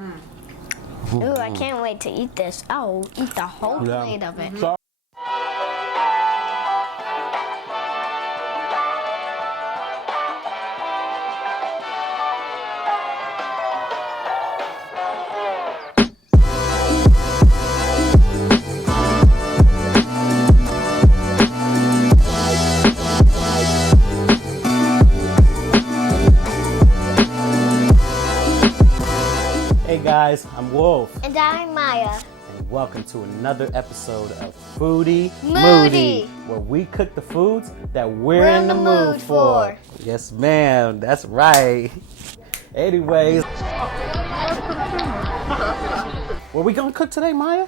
Ooh, I can't wait to eat this. I'll eat the whole plate of it. Hey guys, I'm Wolf. And I'm Maya. And welcome to another episode of Foodie Moodi, where we cook the foods that we're in the mood for. Yes, ma'am, that's right. Anyways, what we gonna cook today, Maya?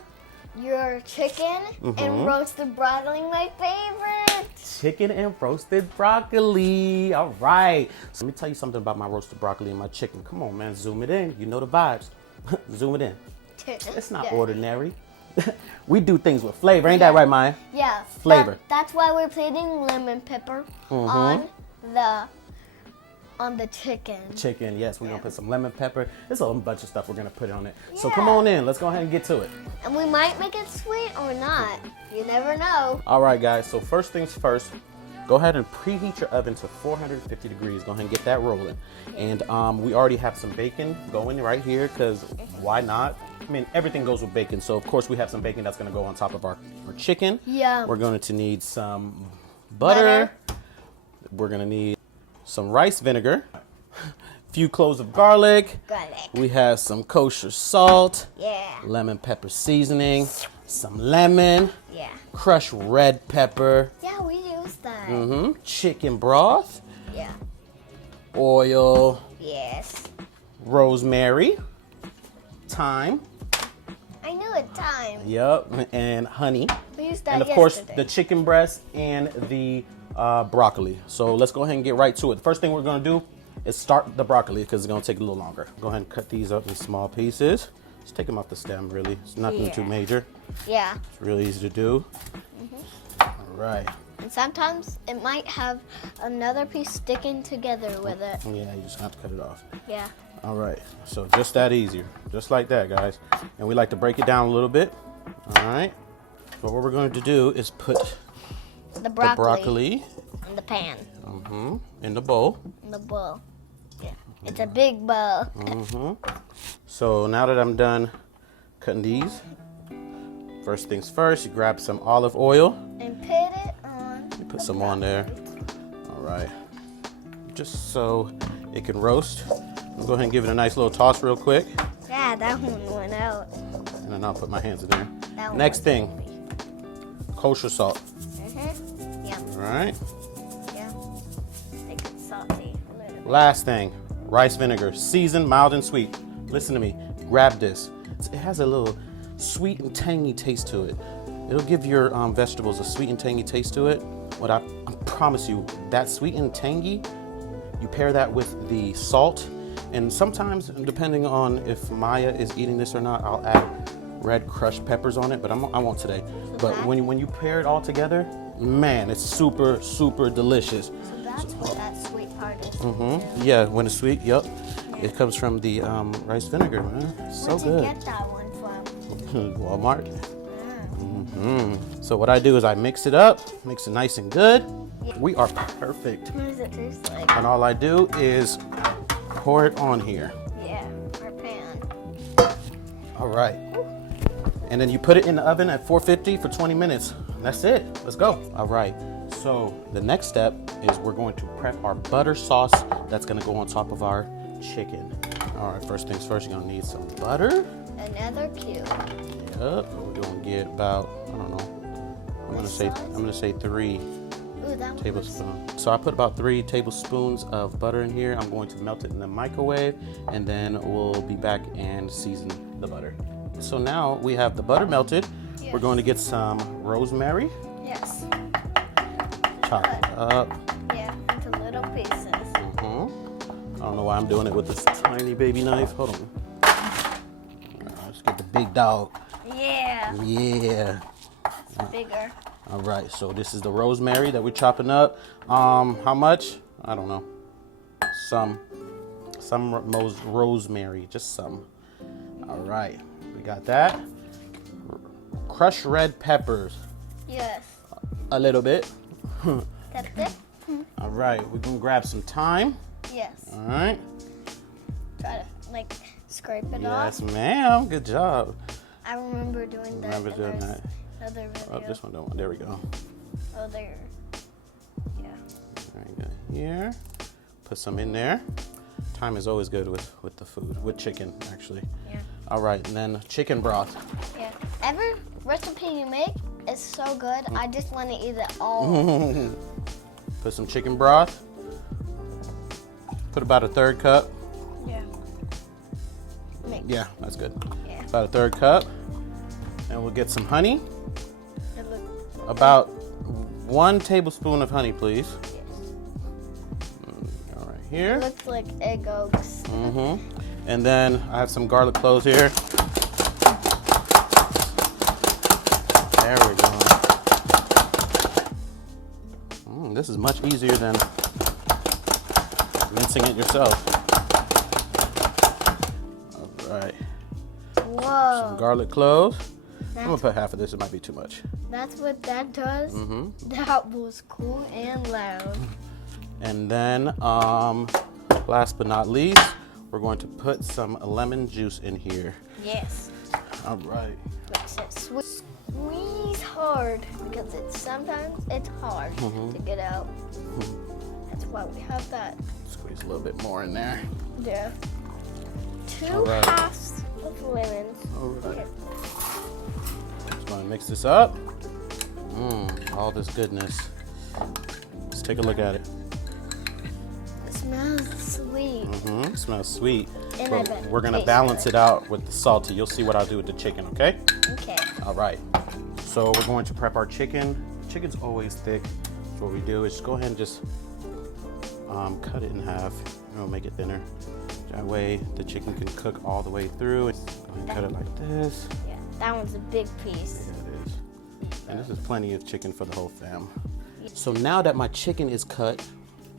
Your chicken and roasted broccoli, my favorite. Chicken and roasted broccoli. All right. So let me tell you something about my roasted broccoli and my chicken. Come on, man, zoom it in. You know the vibes. Zoom it in. It's not ordinary. We do things with flavor. Ain't that right, Maya? Yeah. Flavor. That's why we're putting lemon pepper on the chicken. Chicken, yes. We're going to put some lemon pepper. There's a whole bunch of stuff we're going to put on it. So come on in. Let's go ahead and get to it. And we might make it sweet or not. You never know. All right, guys. So first things first, go ahead and preheat your oven to 450 degrees. Go ahead and get that rolling. And we already have some bacon going right here because why not? I mean, everything goes with bacon. So, of course, we have some bacon that's going to go on top of our chicken. Yeah. We're going to need some butter. We're going to need some rice vinegar, a few cloves of garlic. We have some kosher salt. Yeah. Lemon pepper seasoning. Some lemon. Yeah. Crushed red pepper. Yeah, we use that. Chicken broth. Yeah. Oil. Yes. Rosemary. Thyme. I knew it. Thyme. Yep. And honey. We used that And of course, yesterday. the chicken breast and the broccoli. So let's go ahead and get right to it. The first thing we're going to do is start the broccoli because it's going to take a little longer. Go ahead and cut these up in small pieces. Just take them off the stem, really. It's nothing too major. Yeah. It's really easy to do. All right. And sometimes it might have another piece sticking together with it. Yeah, you just have to cut it off. Yeah. All right. So just that easier. Just like that, guys. And we like to break it down a little bit. All right. So what we're going to do is put The broccoli in the pan. In the bowl. In the bowl. Yeah. It's a big bowl. So now that I'm done cutting these, first things first, you grab some olive oil. And put it on. You put some on there. All right. Just so it can roast. I'll go ahead and give it a nice little toss real quick. Yeah, that one went out. And then I'll put my hands in there. That Next one. thing, kosher salt. Yeah. All right. Yeah. Make it salty a little bit. Last thing, rice vinegar, seasoned, mild, and sweet. Listen to me. Grab this. It has a little sweet and tangy taste to it. It'll give your vegetables a sweet and tangy taste to it. What I promise you, that sweet and tangy, you pair that with the salt. And sometimes, depending on if Maya is eating this or not, I'll add red crushed peppers on it, but I won't today. But when you pair it all together, man, it's super, super delicious. So that's what that sweet part is. Yeah, when it's sweet, yep. It comes from the rice vinegar, man. It's so Where'd good. you get that one from? Walmart. So what I do is I mix it up, mix it nice and good. We are perfect. What does it taste like? And all I do is pour it on here. Yeah, our pan. All right. And then you put it in the oven at 450 for 20 minutes. That's it. Let's go. All right. So the next step is we're going to prep our butter sauce that's going to go on top of our chicken. All right. First things first, you're going to need some butter. Another cube. Yep. We're going to get about, I don't know. I'm going to say 3 Ooh, that one tablespoons. So I put about 3 tablespoons of butter in here. I'm going to melt it in the microwave, and then we'll be back and season the butter. So now we have the butter melted. We're going to get some rosemary. Yes. Chop it up. Yeah, into little pieces. I don't know why I'm doing it with this tiny baby knife. Hold on. Let's get the big dog. Yeah. Yeah. It's bigger. All right, so this is the rosemary that we're chopping up. How much? I don't know. Some rosemary, just some. All right, we got that. Crushed red peppers. Yes. A little bit. That's it? All right, we're gonna grab some thyme. Yes. All right. Try to like scrape it Yes, off. ma'am. Good job. I remember doing that. Remember doing that. Another video. Oh, this one don't. There we go. Oh, there. Yeah. All right, good. Here. Put some in there. Thyme is always good with the food, with chicken, actually. Yeah. All right, and then chicken broth. Yeah. Every recipe you make is so good. I just want to eat it all. Put some chicken broth. Put about a 1/3 cup. Yeah. Yeah, that's good. Yeah. About a 1/3 cup. And we'll get some honey. It look, About 1 tablespoon of honey, please. yes. All right, It here. looks like egg yolks. And then I have some garlic cloves here. There we go. This is much easier than mincing it yourself. All right. Whoa. Some garlic cloves. I'm gonna put half of this. It might be too much. That's what that does. That was cool and loud. And then, last but not least, we're going to put some lemon juice in here. Yes. All right. Makes it squeeze hard because sometimes it's hard to get out. That's why we have that. Squeeze a little bit more in there. Yeah. Two All right. halves of lemons. All right. Just gonna mix this up. All this goodness. Let's take a look at it. It smells sweet. It smells sweet. And I But bet it we're gonna tastes balance good. it out with the salty. You'll see what I'll do with the chicken, okay? Okay. All right. So we're going to prep our chicken. Chicken's always thick. So what we do is just go ahead and just cut it in half. Make it thinner. That way the chicken can cook all the way through. Go ahead and cut it like this. Yeah, that one's a big piece. Yeah, it is. And this is plenty of chicken for the whole fam. So now that my chicken is cut,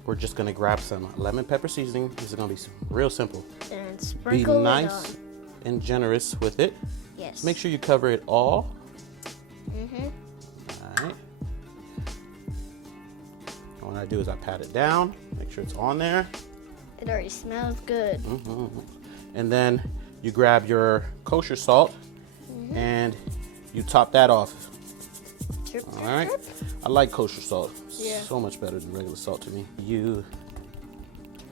we're just gonna grab some lemon pepper seasoning. This is gonna be real simple. And Be sprinkle nice it on. and generous with it. Yes. Make sure you cover it all. All right. And what I do is I pat it down, make sure it's on there. It already smells good. And then you grab your kosher salt and you top that off. Drip, All right. drip. I like kosher salt. Yeah. So much better than regular salt to me. You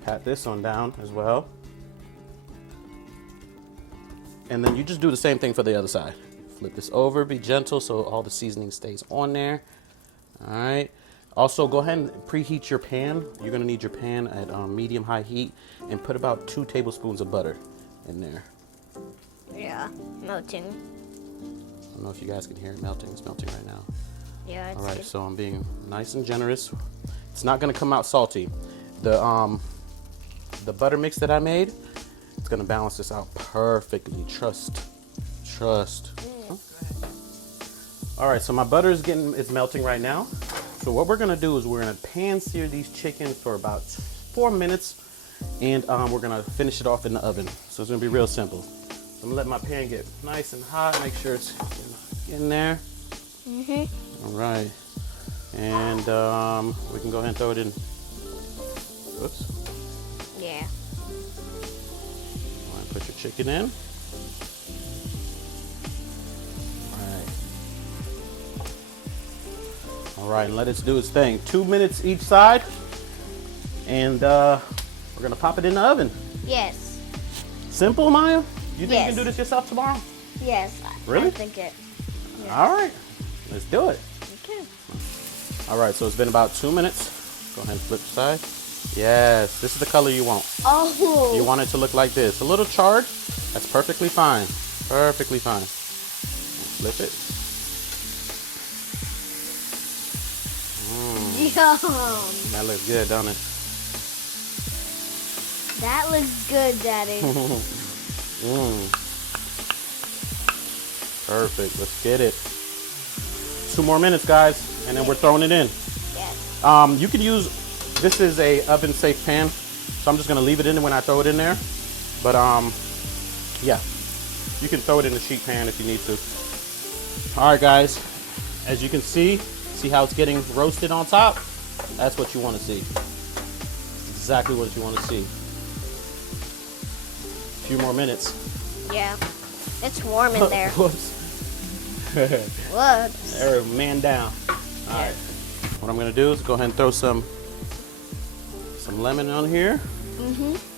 pat this on down as well. And then you just do the same thing for the other side. Flip this over, be gentle so all the seasoning stays on there. All right. Also, go ahead and preheat your pan. You're gonna need your pan at medium-high heat and put about 2 tablespoons of butter in there. Yeah, melting. I don't know if you guys can hear it melting. It's melting right now. Yeah, it's All right, good. so I'm being nice and generous. It's not gonna come out salty. The butter mix that I made, it's gonna balance this out perfectly. Trust. All right, so my butter is melting right now. So what we're gonna do is we're gonna pan sear these chickens for about 4 minutes, and we're gonna finish it off in the oven. So it's gonna be real simple. So I'm gonna let my pan get nice and hot. Make sure it's in there. All right, and we can go ahead and throw it in. Oops. Yeah. All right, put your chicken in. All right, and let it do its thing. 2 minutes each side, and we're gonna pop it in the oven. Yes. Simple, Maya? You think you Yes. can do this yourself tomorrow? Yes. Really? I think it. Yes. All right, let's do it. Okay. All right, so it's been about 2 minutes. Go ahead and flip the side. Yes, this is the color you want. Oh. You want it to look like this. A little charred, that's perfectly fine. Perfectly fine. Flip it. Yum. That looks good, don't it? That looks good, Daddy. Perfect, let's get it. 2 more minutes, guys, and then we're throwing it in. Yes. You can use, this is a oven safe pan, so I'm just gonna leave it in when I throw it in there. But yeah, You can throw it in the sheet pan if you need to. All right, guys. As you can see how it's getting roasted on top? That's what you want to see. It's exactly what you want to see. A few more minutes. Yeah. It's warm in there. Whoops. Whoops. There, man down. All right. What I'm gonna do is go ahead and throw some lemon on here.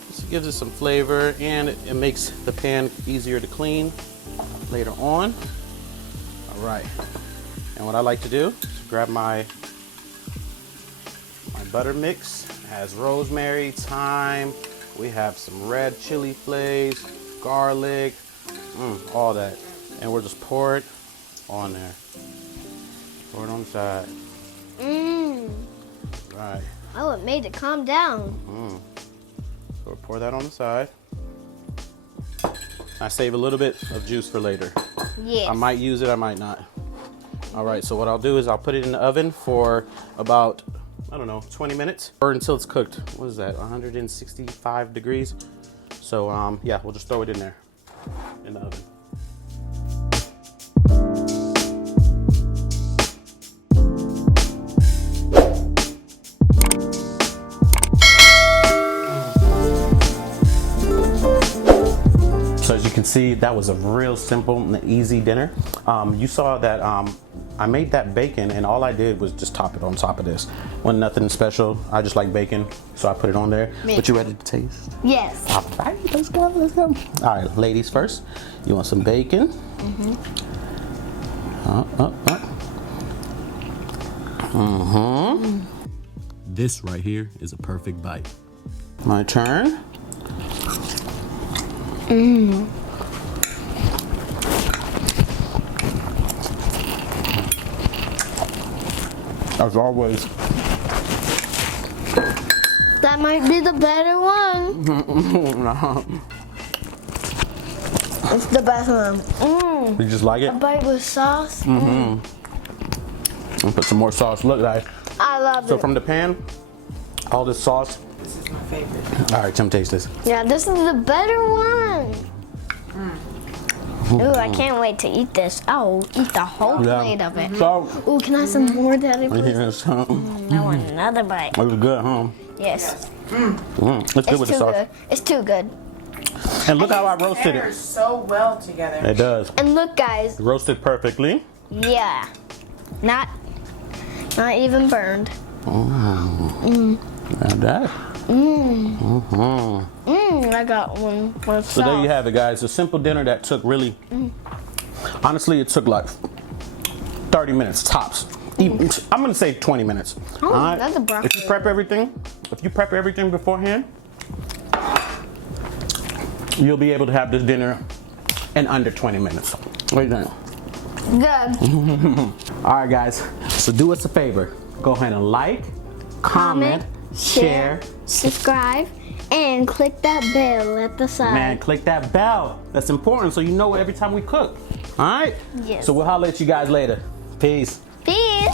This gives it some flavor, and it makes the pan easier to clean later on. All right. And what I like to do is grab my butter mix. It has rosemary, thyme. We have some red chili flakes, garlic, all that. And we'll just pour it on there. Pour it on the side. Right. Oh, it made it calm down. So we'll pour that on the side. I save a little bit of juice for later. Yes. I might use it, I might not. All right, so what I'll do is I'll put it in the oven for about, I don't know, 20 minutes or until it's cooked. What is that, 165 degrees? So yeah, we'll just throw it in there in the oven. So as you can see, that was a real simple and easy dinner. You saw that I made that bacon, and all I did was just top it on top of this. Wasn't nothing special. I just like bacon, so I put it on there. But you ready to taste? Yes. All right, let's go, let's go. All right, ladies first. You want some bacon? This right here is a perfect bite. My turn. As always. That might be the better one. It's the best one. You just like it? A bite with sauce. I'll put some more sauce. Look, guys. I love So it. from the pan, all this sauce. This is my favorite. All right, Tim, taste this. Yeah, this is the better one. Ooh, I can't wait to eat this. I'll eat the whole plate of it. So, Ooh, can I have some more, Daddy, please? here's I want another bite. It was good, huh? Yes. It's good It's with the too sauce. good. It's too good. And look how I roasted Pairs it. so well together. It does. And look, guys. Roasted perfectly. Yeah. Not even burned. Now that. I got one with So there you sauce. have it, guys. A simple dinner that took really, honestly, it took like 30 minutes tops. Even, I'm gonna say 20 minutes. Oh, All right? that's a broccoli. If you prep everything beforehand, you'll be able to have this dinner in under 20 minutes. What do you think? Good. All right, guys. So do us a favor. Go ahead and like, comment, share. Subscribe, and click that bell at the side. Man, click that bell. That's important so you know every time we cook. All right? Yes. So we'll holler at you guys later. Peace. Peace.